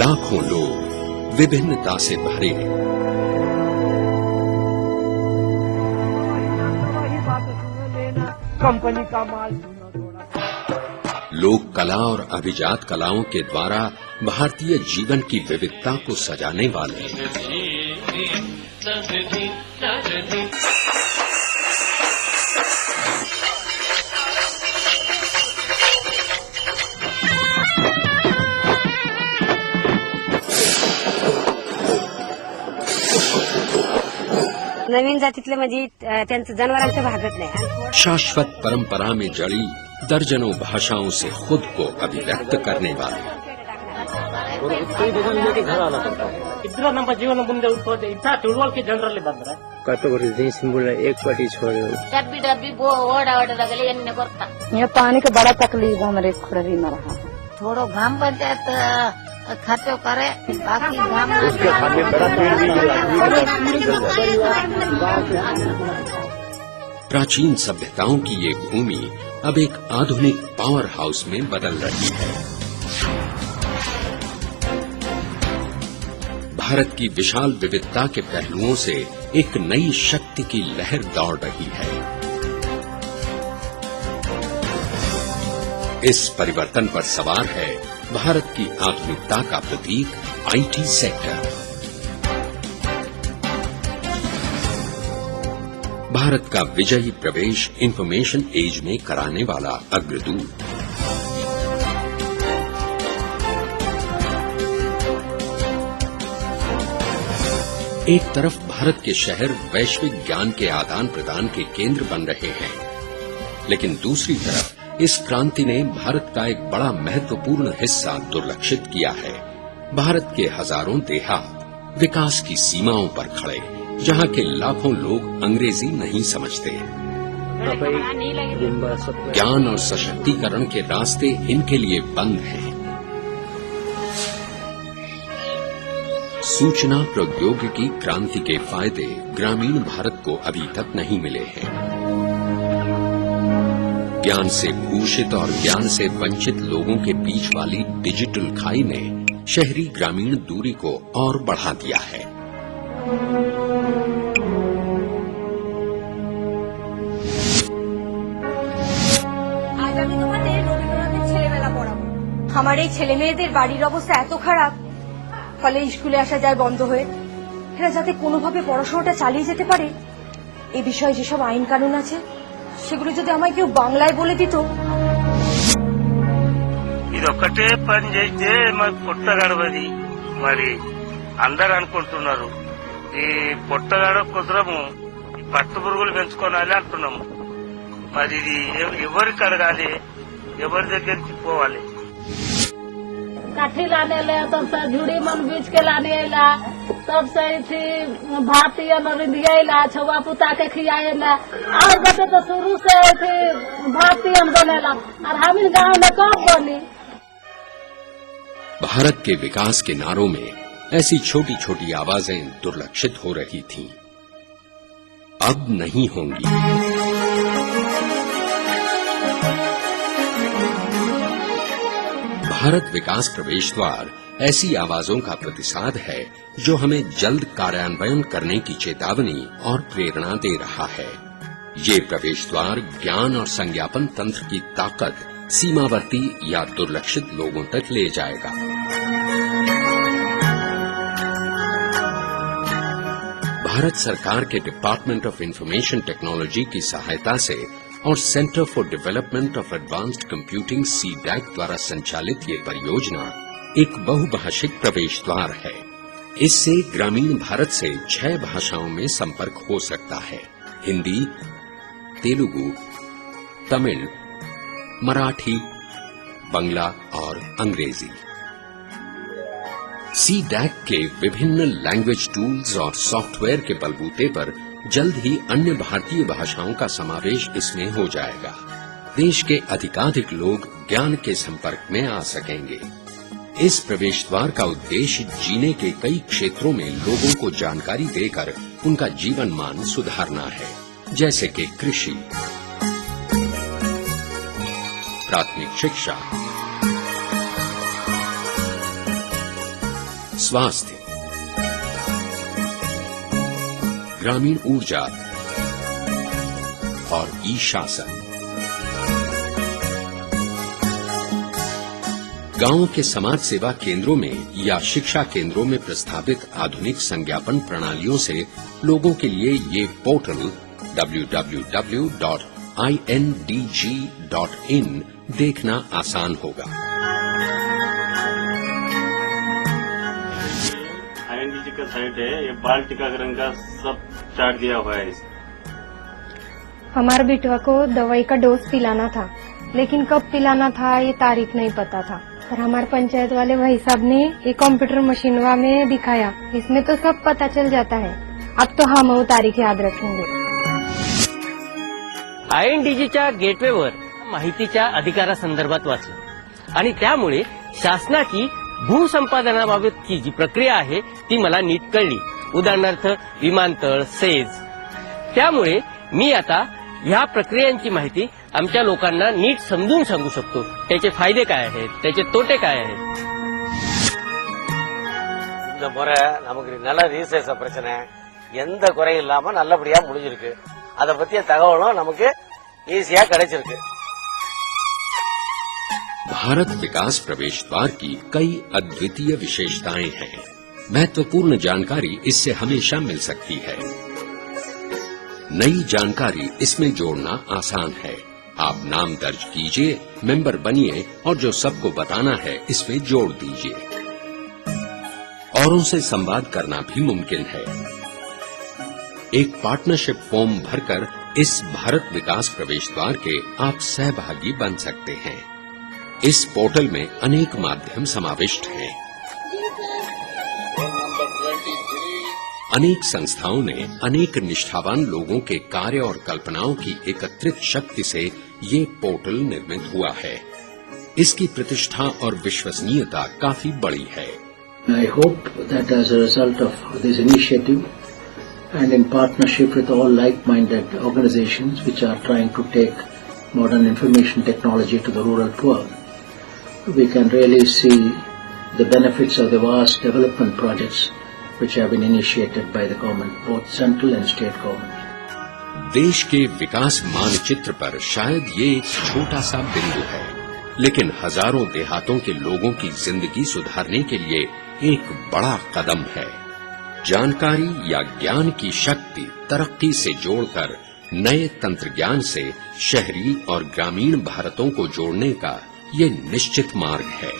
लाखों लोग विभिन्नता से भरे। कंपनी का माल लोक कला और अभिजात कलाओं के द्वारा भारतीय जीवन की विविधता को सजाने वाले नवीन जातीतले म्हणजे त्यांचं जनावरांचं भागत नाही। शाश्वत परंपरा में जड़ी दर्जनों भाषाओं से खुद को अभिव्यक्त करने वाले इतना ನಮ್ಮ ಜೀವನ ಮುಂದೆ ಉಟ್ಕೋದೆ ಇಂಥ ತಿಳುವಳಿಕೆ ಜನರಲ್ಲಿ ಬಂದ್ರೆ कटोरी सिंबुला एक पटी छोड़ो डब्बी डब्बी वो ओड़ा ओड़ा लगले एन्ने करता ये पानी का बड़ा तकलीफ हमारे खुररी में रहा। थोड़ो घाम पंचायत खर्चो करे बाकी घाम उसके खाने बड़ा पेड़ भी प्राचीन सभ्यताओं की ये भूमि अब एक आधुनिक पावर हाउस में बदल रही है। भारत की विशाल विविधता के पहलुओं से एक नई शक्ति की लहर दौड़ रही है। इस परिवर्तन पर सवार है भारत की आधुनिकता का प्रतीक आईटी सेक्टर। भारत का विजयी प्रवेश इंफॉर्मेशन एज में कराने वाला अग्रदूत। एक तरफ भारत के शहर वैश्विक ज्ञान के आदान प्रदान के केंद्र बन रहे हैं, लेकिन दूसरी तरफ इस क्रांति ने भारत का एक बड़ा महत्वपूर्ण हिस्सा दुर्लक्षित किया है। भारत के हजारों देहात विकास की सीमाओं पर खड़े, जहां के लाखों लोग अंग्रेजी नहीं समझते। ज्ञान और सशक्तिकरण के रास्ते इनके लिए बंद हैं। सूचना प्रौद्योगिकी क्रांति के फायदे ग्रामीण भारत को अभी तक नहीं मिले हैं। ज्ञान से भूषित और ज्ञान से वंचित लोगों के बीच वाली डिजिटल खाई ने शहरी ग्रामीण दूरी को और बढ़ा दिया है। আজ আমি তোমাদের রবীন্দ্রনাথের ছেলেবেলা পড়াবো। আমার এই ছেলে মেয়েদের বাড়ির অবস্থা এত খারাপ, ফলে স্কুলে আসা যায় বন্ধ হয়ে। এরা যাতে কোনোভাবে পড়াশোনাটা চালিয়ে যেতে পারে, এই বিষয়ে যেসব আইন কানুন আছে সেগুলো যদি আমায় কেউ বাংলায় বলে দিত। ఇదొక్కటే పని చేస్తే మరి పొట్ట గడవది, మరి అందరు అనుకుంటున్నారు ఈ పొట్ట గడవకుదరము పట్టు పురుగులు పెంచుకోవాలి అంటున్నాము। మరి ఇది ఎవరికి అడగాలి, ఎవరి దగ్గరికి పోవాలి? काठी लाने ले तब से झुड़ी मन बीच के लाने ला, तब से थी भातिया रिंधिया छुआ पुता के खियाला, और बचे तो शुरू से थी भातियन बनेला, और हम गाँव में कब बनी। भारत के विकास के नारों में ऐसी छोटी छोटी आवाजें दुर्लक्षित हो रही थीं, अब नहीं होंगी। भारत विकास प्रवेश द्वार ऐसी आवाजों का प्रतिसाद है जो हमें जल्द कार्यान्वयन करने की चेतावनी और प्रेरणा दे रहा है। ये प्रवेश द्वार ज्ञान और संज्ञापन तंत्र की ताकत सीमावर्ती या दुर्लक्षित लोगों तक ले जाएगा। भारत सरकार के डिपार्टमेंट ऑफ इंफॉर्मेशन टेक्नोलॉजी की सहायता से और centre for development of advanced computing CDAC द्वारा संचालित ये परियोजना एक बहुभाषिक प्रवेश द्वार है। इससे ग्रामीण भारत से 6 भाषाओं में संपर्क हो सकता है: हिंदी, तेलुगु, तमिल, मराठी, बंगला और अंग्रेजी। सीडैक के विभिन्न लैंग्वेज टूल्स और सॉफ्टवेयर के बलबूते पर जल्द ही अन्य भारतीय भाषाओं का समावेश इसमें हो जाएगा। देश के अधिकाधिक लोग ज्ञान के संपर्क में आ सकेंगे। इस प्रवेश द्वार का उद्देश्य जीने के कई क्षेत्रों में लोगों को जानकारी देकर उनका जीवन मान सुधारना है, जैसे कि कृषि, प्राथमिक शिक्षा, स्वास्थ्य, ग्रामीण ऊर्जा और ई शासन। गांवों के समाज सेवा केंद्रों में या शिक्षा केंद्रों में प्रस्तावित आधुनिक संज्ञापन प्रणालियों से लोगों के लिए ये पोर्टल www.indg.in देखना आसान होगा। INDG का साइट है, ये बाल टीकाकरण का सब चार्ट दिया हुआ है। हमारे बेटवा को दवाई का डोज पिलाना था, लेकिन कब पिलाना था ये तारीख नहीं पता था। पर हमारे पंचायत वाले भाई साहब ने एक कंप्यूटर मशीनवा में दिखाया, इसमें तो सब पता चल जाता है। अब तो हम वो तारीख याद रखेंगे। INDGच्या गेटवेवर माहितीच्या अधिकारासंदर्भात वाचलं आणि त्यामुळे शासनाची भूसंपादनाबाबतची जी प्रक्रिया आहे ती मला नीट कळली। उदाहरणार्थ विमानतळ, सेज। त्यामुळे मी आता ह्या प्रक्रियांची माहिती आमच्या लोकांना नीट समजून सांगू शकतो। त्याचे फायदे काय आहेत, त्याचे तोटे काय आहेत। இந்த முறை நமக்கு நல்ல ரீசர்ச் பிரச்சனை எந்த குறையும் இல்லாம நல்லபடியா முடிஞ்சிருக்கு। அத பத்திய தகவலும் நமக்கு ஈஸியா கிடைச்சிருக்கு। भारत विकास प्रवेश द्वार की कई अद्वितीय विशेषताएं हैं। महत्वपूर्ण जानकारी इससे हमेशा मिल सकती है। नई जानकारी इसमें जोड़ना आसान है। आप नाम दर्ज कीजिए, मेंबर बनिए और जो सबको बताना है इसमें जोड़ दीजिए। औरों से संवाद करना भी मुमकिन है। एक पार्टनरशिप फॉर्म भरकर इस भारत विकास प्रवेश द्वार के आप सहभागी बन सकते हैं। इस पोर्टल में अनेक माध्यम समाविष्ट हैं। अनेक संस्थाओं ने अनेक निष्ठावान लोगों के कार्य और कल्पनाओं की एकत्रित शक्ति से ये पोर्टल निर्मित हुआ है। इसकी प्रतिष्ठा और विश्वसनीयता काफी बड़ी है। I hope that as a result of this initiative and in partnership with all like-minded organizations which are trying to take modern information technology to the rural poor, we can really see the benefits of the vast development projects which have been initiated by the government, both central and state government. देश के विकास मानचित्र पर शायद ये एक छोटा सा बिंदु है, लेकिन हजारों देहातों के लोगों की जिंदगी सुधारने के लिए एक बड़ा कदम है। जानकारी या ज्ञान की शक्ति तरक्की से जोड़कर नए तंत्र ज्ञान से शहरी और ग्रामीण भारतों को जोड़ने का ये निश्चित मार्ग है।